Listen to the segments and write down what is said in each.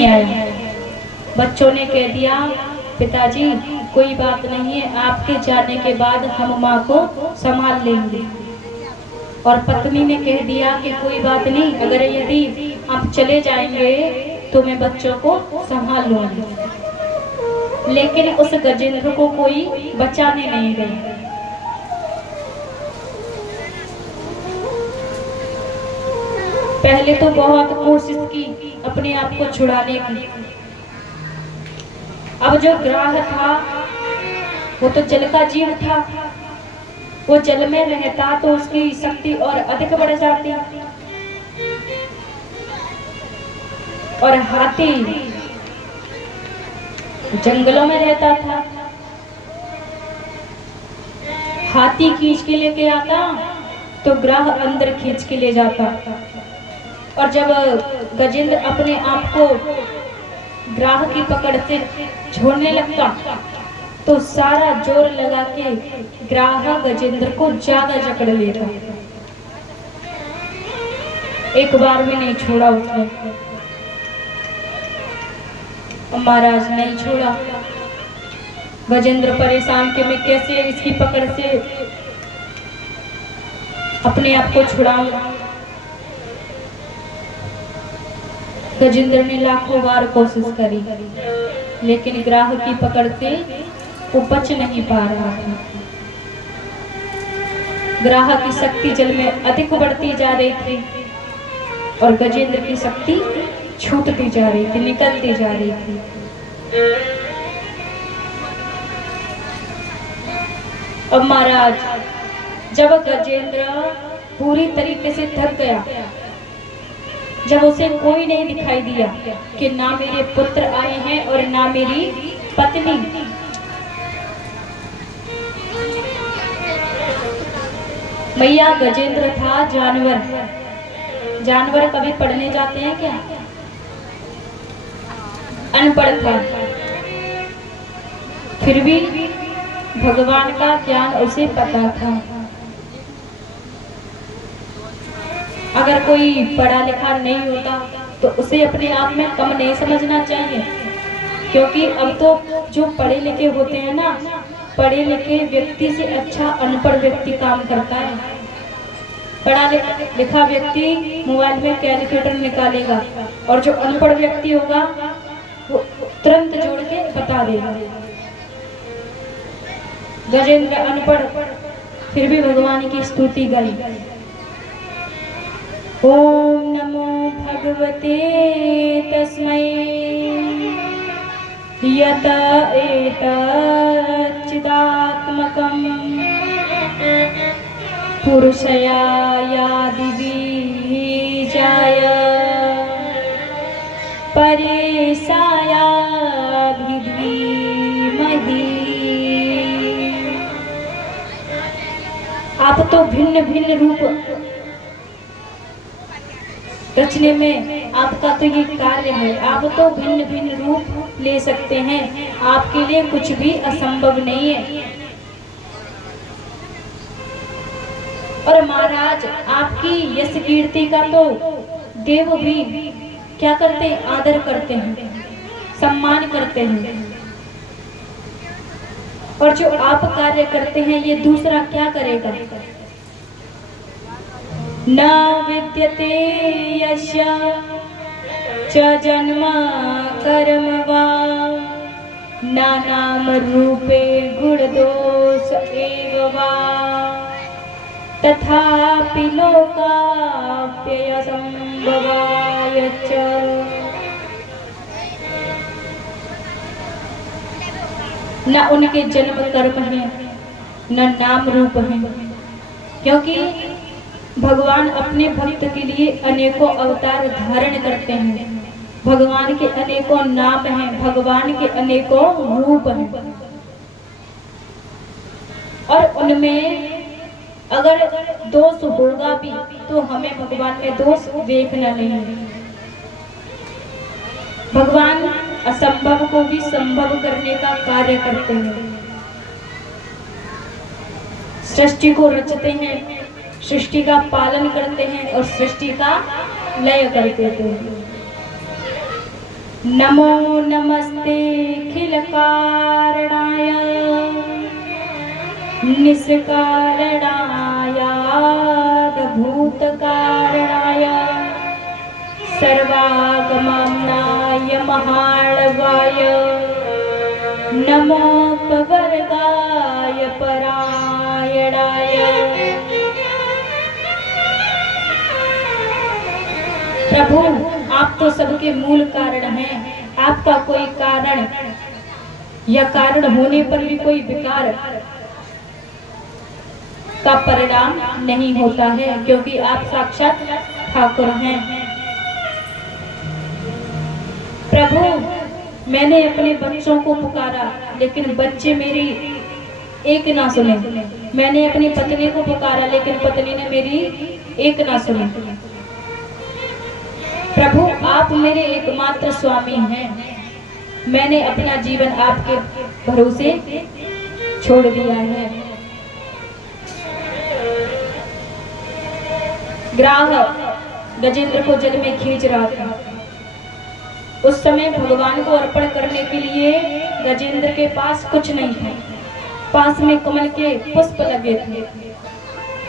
नहीं आया। बच्चों ने कह दिया पिताजी कोई बात नहीं है, आपके जाने के बाद हम माँ को संभाल लेंगे। और पत्नी ने कह दिया कि कोई बात नहीं, अगर यदि आप चले जाएंगे तो मैं बच्चों को संभाल लूंगी। लेकिन उस गजेंद्र को कोई बचाने नहीं गया। पहले तो बहुत कोशिश की अपने आप को छुड़ाने की। अब जो ग्राह था वो तो जल का जीव था, वो जल में रहता तो उसकी शक्ति और अधिक बढ़ जाती। और हाथी जंगलों में रहता था, हाथी खींच के लेके आता तो ग्राह अंदर खींच के ले जाता। और जब गजेंद्र अपने आप को ग्राह की पकड़ से छोड़ने लगता तो सारा जोर लगा के ग्राह गजेंद्र को ज्यादा जकड़ लेता। एक बार भी नहीं छोड़ा उसने। महाराज नहीं छोड़ा। गजेंद्र परेशान कि मैं कैसे इसकी पकड़ से अपने आप को छुड़ाऊं। गजेंद्र ने लाखों बार कोशिश करी, लेकिन ग्राह की पकड़ से वो बच नहीं पा रहा था। ग्राह की शक्ति जल में अधिक बढ़ती जा रही थी और गजेंद्र की शक्ति छूटती जा रही थी, निकलती जा रही थी। अब महाराज जब गजेंद्र पूरी तरीके से थक गया, जब उसे कोई नहीं दिखाई दिया कि ना मेरे पुत्र आए हैं और ना मेरी पत्नी, मैया गजेंद्र था जानवर। जानवर कभी पढ़ने जाते हैं क्या? अनपढ़ था, फिर भी भगवान का ज्ञान उसे पता था। अगर कोई पढ़ा लिखा नहीं होता तो उसे अपने आप में कम नहीं समझना चाहिए, क्योंकि अब तो जो पढ़े लिखे होते हैं ना, पढ़े लिखे व्यक्ति से अच्छा अनपढ़ व्यक्ति काम करता है। पढ़ा लिखा व्यक्ति मोबाइल में कैलकुलेटर निकालेगा और जो अनपढ़ व्यक्ति होगा वो तुरंत जोड़ के बता देगा। गजेंद्र अनपढ़ फिर भी भगवान की स्तुति गाई। ओम नमो भगवते तस्मै यत एतत् चिदात्मकं पुरुषयादिबीजाय परेशाय धीमहि। आप तो भिन्न भिन्न रूप रचने में आपका तो ये कार्य है, आप तो भिन्न भिन्न रूप ले सकते हैं, आपके लिए कुछ भी असंभव नहीं है। और महाराज आपकी यश कीर्ति का तो देव भी क्या करते हैं? आदर करते हैं, सम्मान करते हैं। और जो आप कार्य करते हैं ये दूसरा क्या करेगा? न विद्यते यस्य च जन्म कर्म वा न नाम रूपे गुण दोष एव वा तथापि लोकाप्यय संभवाय च। न उनके जन्म कर्म है न नाम रूप है, क्योंकि भगवान अपने भक्त के लिए अनेकों अवतार धारण करते हैं। भगवान के अनेकों नाम हैं, भगवान के अनेकों रूप हैं, और उनमें अगर दोष होगा भी तो हमें भगवान में दोष देखना नहीं है। भगवान असंभव को भी संभव करने का कार्य करते हैं। सृष्टि को रचते हैं, सृष्टि का पालन करते हैं और सृष्टि का लय कर देते हैं। नमो नमस्ते खिल कारणाय निष्कारणाय भूत कारणाय सर्वागमनाय महाळवाय नमो पवर्गाय परायणाय। प्रभु आप तो सबके मूल कारण हैं। आपका कोई कारण या कारण होने पर भी कोई विकार का परिणाम नहीं होता है, क्योंकि आप साक्षात ठाकुर हैं। प्रभु मैंने अपने बच्चों को पुकारा लेकिन बच्चे मेरी एक ना सुने। मैंने अपनी पत्नी को पुकारा लेकिन पत्नी ने मेरी एक ना सुनी। प्रभु आप मेरे एकमात्र स्वामी हैं। मैंने अपना जीवन आपके भरोसे छोड़ दिया है। ग्राह गजेंद्र को जल में खींच रहा था। उस समय भगवान को अर्पण करने के लिए गजेंद्र के पास कुछ नहीं था। पास में कमल के पुष्प लगे थे।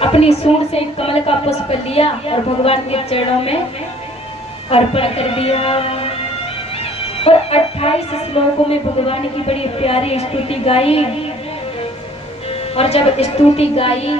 अपनी सूंड से कमल का पुष्प लिया और भगवान के चरणों में अर्पण कर दिया। और 28 श्लोकों में भगवान की बड़ी प्यारी स्तुति गाई। और जब स्तुति गाई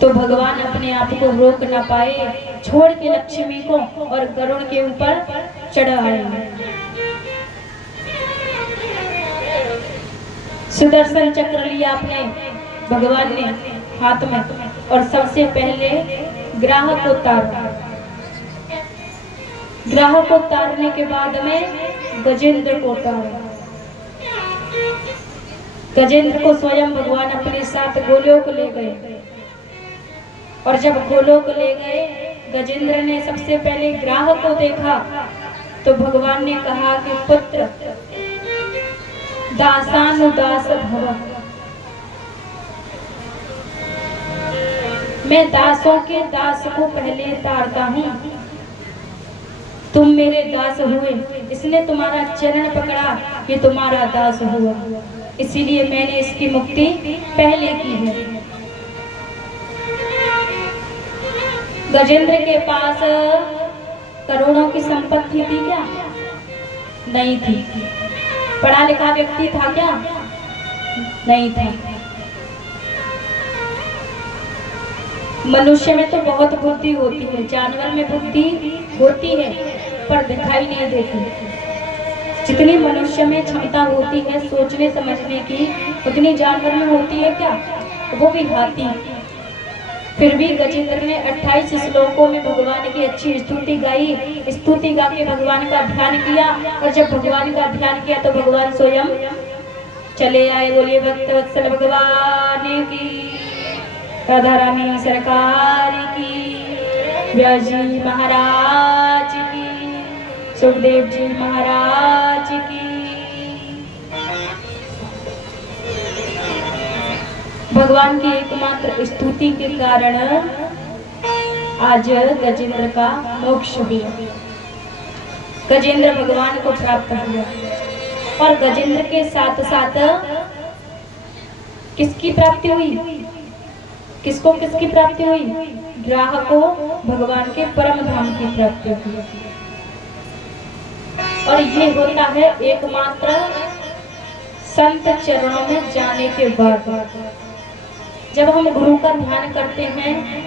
तो भगवान अपने आप को रोक न पाए, छोड़ के लक्ष्मी को और गरुड़ के ऊपर चढ़ आए। सुदर्शन चक्र लिया अपने भगवान ने हाथ में और सबसे पहले ग्राह को तारा। ग्राह को तारने के बाद में गजेंद्र को तारा। गजेंद्र को स्वयं भगवान अपने साथ गोलोक ले गए। और जब गोलोक ले गए गजेंद्र ने सबसे पहले ग्राह को देखा तो भगवान ने कहा कि पुत्र दासानुदास भव। मैं दासों के दास को पहले तारता हूँ। तुम मेरे दास हुए, इसने तुम्हारा चरण पकड़ा, ये तुम्हारा दास हुआ, इसीलिए मैंने इसकी मुक्ति पहले की है। गजेंद्र के पास करोड़ों की संपत्ति थी क्या? नहीं थी। पढ़ा लिखा व्यक्ति था क्या? नहीं था। मनुष्य में तो बहुत बुद्धि होती है, जानवर में बुद्धि होती है पर दिखाई नहीं देती। जितनी मनुष्य में क्षमता होती है सोचने समझने की, उतनी जानवर में होती है क्या? वो भी हाथी। फिर भी गजेंद्र ने 28 श्लोकों में भगवान की अच्छी स्तुति गाई। स्तुति गा के भगवान का ध्यान किया और जब भगवान का ध्यान किया तो भगवान स्वयं चले आए। बोलिए भक्तवत्सल भगवान की, राधा रानी सरकार की, व्यास जी महाराज की, सुखदेव जी महाराज की। भगवान की एकमात्र स्तुति के कारण आज गजेंद्र का मोक्ष हुआ। गजेंद्र भगवान को प्राप्त हुआ और गजेंद्र के साथ साथ किसकी प्राप्ति हुई? किसको किसकी प्राप्ति हुई? ग्राह को भगवान के परम धाम की प्राप्ति हुई। और ये होता है एकमात्र संत चरणों में जाने के बाद। जब हम गुरु का ध्यान करते हैं,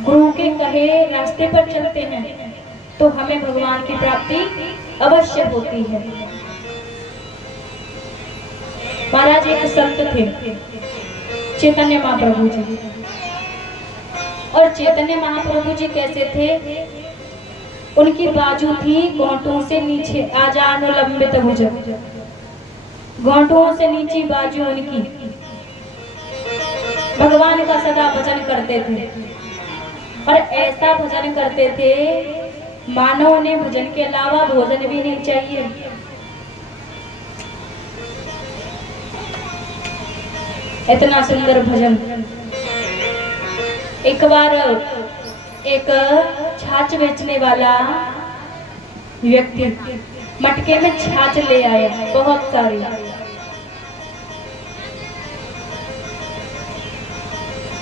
गुरु के कहे रास्ते पर चलते हैं, तो हमें भगवान की प्राप्ति अवश्य होती है। महाराज एक संत थे, चैतन्य महाप्रभु जी। और चैतन्य महाप्रभु जी कैसे थे? उनकी बाजू थी घोंटों से नीचे, आजानुलंबित भुज, घोंटों से नीचे बाजू उनकी। भगवान का सदा भजन करते थे और ऐसा भजन करते थे मानो उन्हें भजन के अलावा भोजन भी नहीं चाहिए। इतना सुंदर भजन। एक बार एक छाछ बेचने वाला व्यक्ति मटके में छाछ ले आया, बहुत सारी।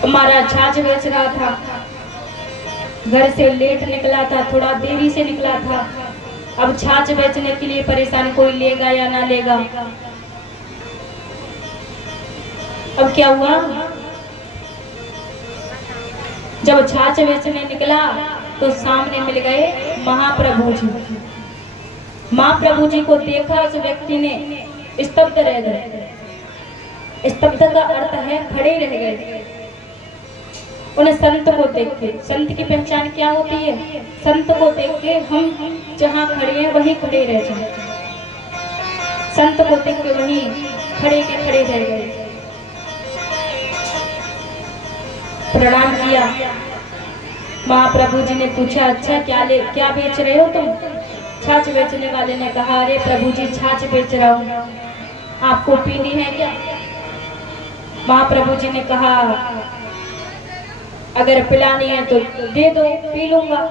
महाराज छाछ बेच रहा था, घर से लेट निकला था, थोड़ा देरी से निकला था। अब छाछ बेचने के लिए परेशान, कोई लेगा या ना लेगा। अब क्या हुआ, जब छाछ बेचने निकला तो सामने मिल गए महाप्रभु जी। महाप्रभु जी को देखा उस व्यक्ति ने, स्तब्ध रह गए। स्तब्ध का अर्थ है खड़े रह गए। उन्हें संत को देख के, संत की पहचान क्या होती है, संत को देख के हम जहाँ खड़े हैं वहीं खड़े रह जाए। संत को देख के वहीं खड़े के खड़े रह गए। प्रणाम किया। महाप्रभु जी ने पूछा, अच्छा क्या बेच रहे हो तुम? छाछ बेचने वाले ने कहा, अरे प्रभु जी छाछ बेच रहा हूँ, आपको पीनी है क्या? महाप्रभु जी ने कहा, अगर पिलानी है तो दे दो, पी लूंगा।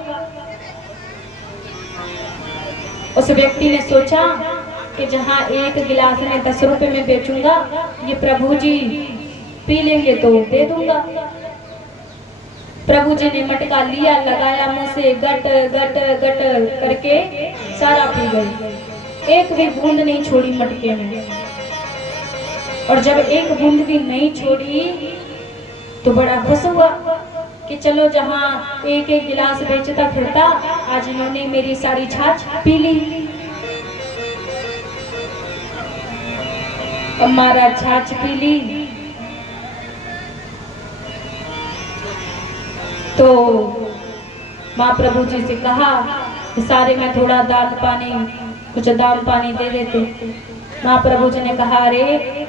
उस व्यक्ति ने सोचा कि जहाँ एक गिलास में 10 रुपए में बेचूंगा, ये प्रभु जी पी लेंगे तो दे दूंगा। प्रभु जी ने मटका लिया, लगाया, मुंह से गट गट गट करके सारा पी गई। एक भी बूंद नहीं छोड़ी मटके में। और जब एक बूंद भी नहीं छोड़ी तो बड़ा खुश हुआ कि चलो जहाँ एक एक गिलास बेचता फिरता, आज इन्होंने मेरी सारी छाछ पी ली। हमारा छाछ पी ली तो महाप्रभु जी से कहा, सारे में थोड़ा दान पानी, कुछ दान पानी दे देते। महाप्रभु जी ने कहा, अरे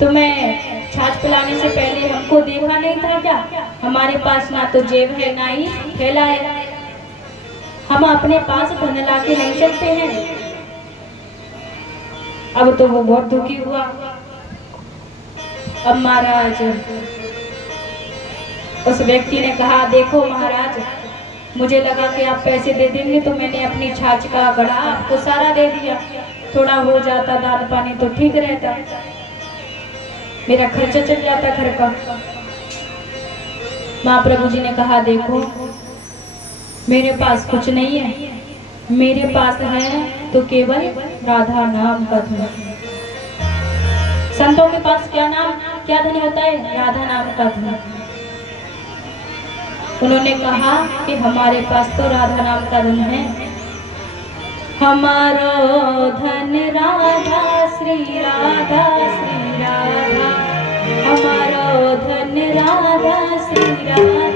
तुम्हें छाछ पिलाने से पहले हमको देखा नहीं था क्या? हमारे पास ना तो जेब है ना ही थैला है, हम अपने पास धन ला के नहीं चलते हैं। अब तो वो बहुत दुखी हुआ। अब महाराज, उस व्यक्ति ने कहा, देखो महाराज, मुझे लगा कि आप पैसे दे देंगे तो मैंने अपनी छाछ का गड़ा आपको सारा दे दिया, थोड़ा हो जाता दान पानी तो ठीक रहता, मेरा खर्चा चल जाता घर का। महाप्रभु जी ने कहा, देखो मेरे पास कुछ नहीं है, मेरे पास है तो केवल राधा नाम का धन। संतों के पास क्या धन होता है? राधा नाम का धन। उन्होंने कहा कि हमारे पास तो राधा नाम का धन है। हमारो धन राधा श्री राधा श्री राधा, हमारो धन राधा श्री राधा।